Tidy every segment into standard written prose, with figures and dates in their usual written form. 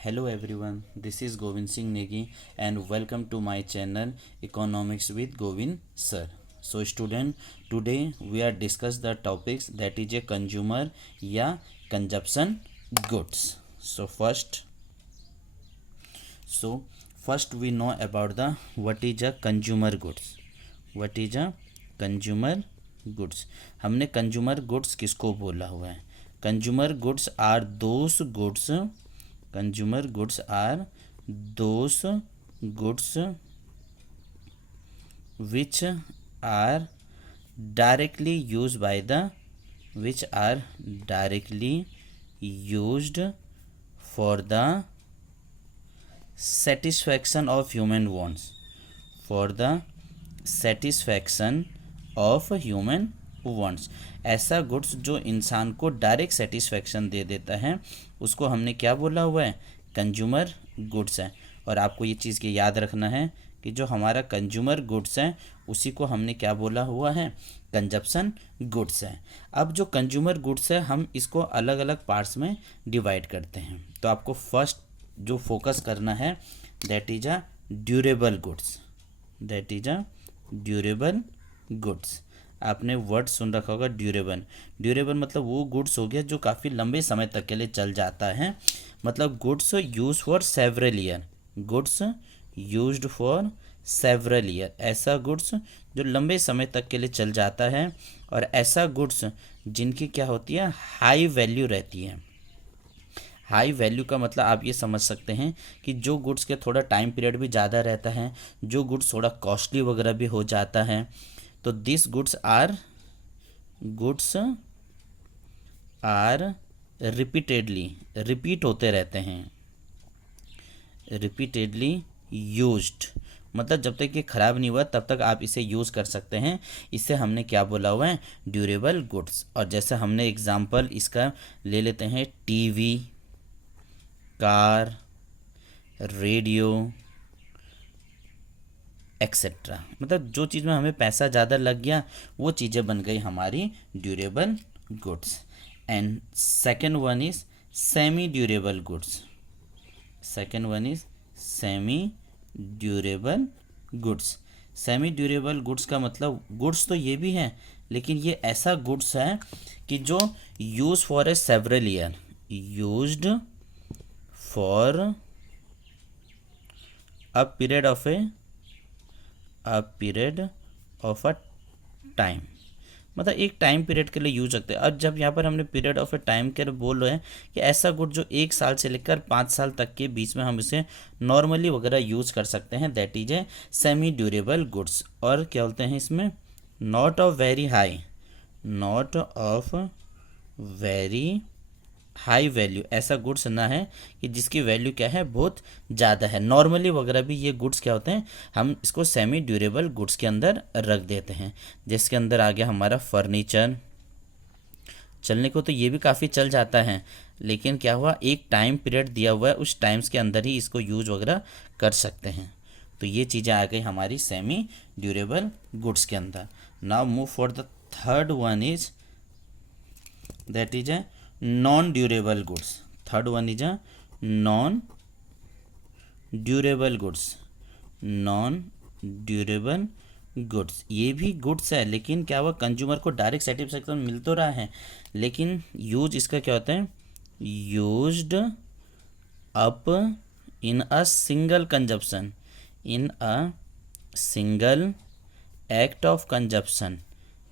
Hello everyone, this is Govind Singh Negi and welcome to my channel Economics with Govind Sir. So student, today we are discuss the topics that is a consumer या consumption goods. So first we know about the what is a consumer goods. What is a consumer goods? हमने consumer goods किसको बोला हुआ है? Consumer goods are those goods. Consumer goods are those goods which are directly used by the which are directly used for the satisfaction of human wants. For the satisfaction of human wants. ऐसा goods जो इंसान को direct satisfaction दे देता है उसको हमने क्या बोला हुआ है? कंज्यूमर गुड्स है। और आपको ये चीज़ के याद रखना है कि जो हमारा कंज्यूमर गुड्स है उसी को हमने क्या बोला हुआ है? कंजप्शन गुड्स है। अब जो कंज्यूमर गुड्स है हम इसको अलग अलग पार्ट्स में डिवाइड करते हैं। तो आपको फर्स्ट जो फोकस करना है that is a durable goods. That is a durable goods. आपने वर्ड सुन रखा होगा ड्यूरेबल। ड्यूरेबल मतलब वो गुड्स हो गया जो काफ़ी लंबे समय तक के लिए चल जाता है। मतलब goods use for several year. Goods used for several year. ऐसा गुड्स जो लंबे समय तक के लिए चल जाता है और ऐसा गुड्स जिनकी क्या होती है? हाई वैल्यू रहती है। हाई वैल्यू का मतलब आप ये समझ सकते हैं कि जो गुड्स के थोड़ा टाइम पीरियड भी ज़्यादा रहता है, जो गुड्स थोड़ा कॉस्टली वगैरह भी हो जाता है, तो दिस गुड्स आर रिपीट होते रहते हैं। रिपीटेडली यूज्ड मतलब जब तक ये ख़राब नहीं हुआ तब तक आप इसे यूज़ कर सकते हैं। इसे हमने क्या बोला हुआ है? Durable goods. और जैसे हमने एग्जांपल इसका ले लेते हैं टीवी, कार, रेडियो एक्सेट्रा। मतलब जो चीज़ में हमें पैसा ज़्यादा लग गया वो चीज़ें बन गई हमारी durable goods. And second one is semi durable goods. Second one is semi durable goods. Semi durable goods का मतलब गुड्स तो ये भी है लेकिन ये ऐसा गुड्स है कि जो use for a several year. Used for a period of a time. मतलब एक टाइम पीरियड के लिए यूज सकते हैं। अब जब यहाँ पर हमने पीरियड ऑफ ए टाइम के बोल रहे हैं कि ऐसा गुड जो 1 साल से लेकर 5 साल तक के बीच में हम इसे नॉर्मली वगैरह यूज कर सकते हैं, that is a semi durable goods. और क्या बोलते हैं इसमें? Not of very high, not of very high value. ऐसा गुड्स ना है कि जिसकी वैल्यू क्या है? बहुत ज़्यादा है। नॉर्मली वगैरह भी ये गुड्स क्या होते हैं? हम इसको सेमी ड्यूरेबल गुड्स के अंदर रख देते हैं। जिसके अंदर आ गया हमारा फर्नीचर। चलने को तो ये भी काफ़ी चल जाता है लेकिन क्या हुआ? एक टाइम पीरियड दिया हुआ है, उस टाइम्स के अंदर ही इसको यूज वगैरह कर सकते हैं। तो ये चीज़ें आ गई हमारी सेमी ड्यूरेबल गुड्स के अंदर। Now move for the third one is that is a non durable goods. Third one is a non durable goods. Non durable goods ये भी गुड्स है लेकिन क्या हुआ? कंज्यूमर को डायरेक्ट सेटिस्फेक्शन मिल तो रहा है लेकिन यूज इसका क्या होता है? Used up in a single consumption. In a single act of consumption.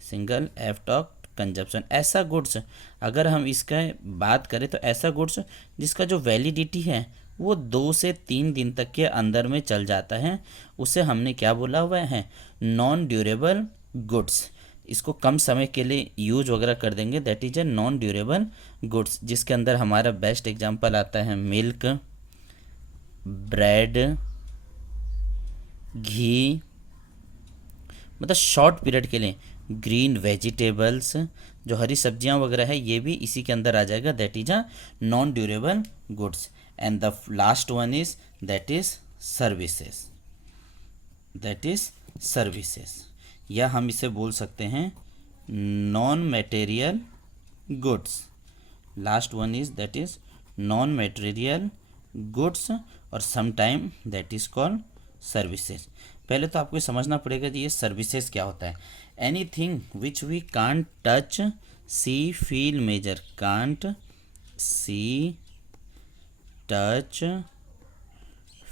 Single act of consumption. ऐसा गुड्स अगर हम इसका बात करें तो ऐसा गुड्स जिसका जो वैलिडिटी है वो 2 से 3 दिन तक के अंदर में चल जाता है, उसे हमने क्या बोला हुआ है? Non durable goods. इसको कम समय के लिए यूज वगैरह कर देंगे, that is a non durable goods. जिसके अंदर हमारा बेस्ट एग्जांपल आता है मिल्क, ब्रेड, घी। मतलब शॉर्ट पीरियड के लिए ग्रीन वेजिटेबल्स, जो हरी सब्जियां वगैरह है ये भी इसी के अंदर आ जाएगा, that is a non durable goods. And the last one is that is services. That is services या हम इसे बोल सकते हैं non material goods. Last one is that is non material goods और some time that is called services. पहले तो आपको समझना पड़ेगा कि ये सर्विसेज क्या होता है। Anything which we can't touch see feel measure, can't see touch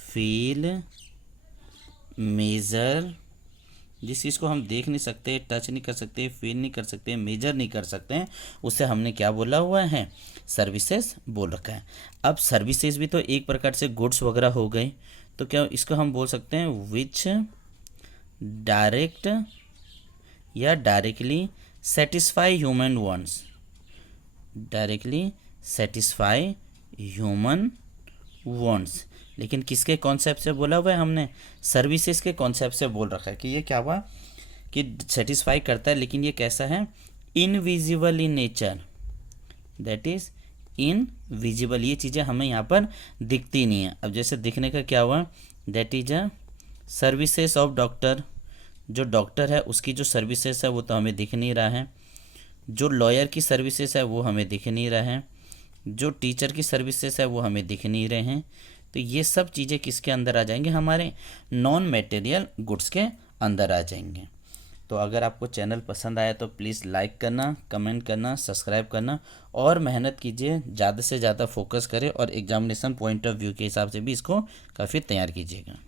feel measure, जिस चीज़ को हम देख नहीं सकते, टच नहीं कर सकते, फील नहीं कर सकते, मेजर नहीं कर सकते हैं, उसे हमने क्या बोला हुआ है, सर्विसेज बोल रखा है। अब सर्विसेज भी तो एक प्रकार से गुड्स वगैरह हो गए, तो क्या इसको हम बोल सकते हैं विच डायरेक्ट या directly satisfy human wants, directly satisfy human wants. लेकिन किसके कॉन्सेप्ट से बोला हुआ है हमने, सर्विसेज के कॉन्सेप्ट से बोल रखा है कि ये क्या हुआ कि सेटिस्फाई करता है, लेकिन ये कैसा है, invisible in nature, that is invisible. ये चीज़ें हमें यहाँ पर दिखती नहीं है। अब जैसे दिखने का क्या हुआ, that is a services of doctor, जो डॉक्टर है उसकी जो सर्विसेज है वो तो हमें दिख नहीं रहा है, जो लॉयर की सर्विसेज है वो हमें दिख नहीं रहा है, जो टीचर की सर्विसेज है वो हमें दिख नहीं रहे हैं। तो ये सब चीज़ें किसके अंदर आ जाएंगे, हमारे नॉन मटेरियल गुड्स के अंदर आ जाएंगे। तो अगर आपको चैनल पसंद आया तो प्लीज़ लाइक करना, कमेंट करना, सब्सक्राइब करना और मेहनत कीजिए, ज़्यादा से ज़्यादा फोकस करें और एग्जामिनेशन पॉइंट ऑफ व्यू के हिसाब से भी इसको काफ़ी तैयार कीजिएगा।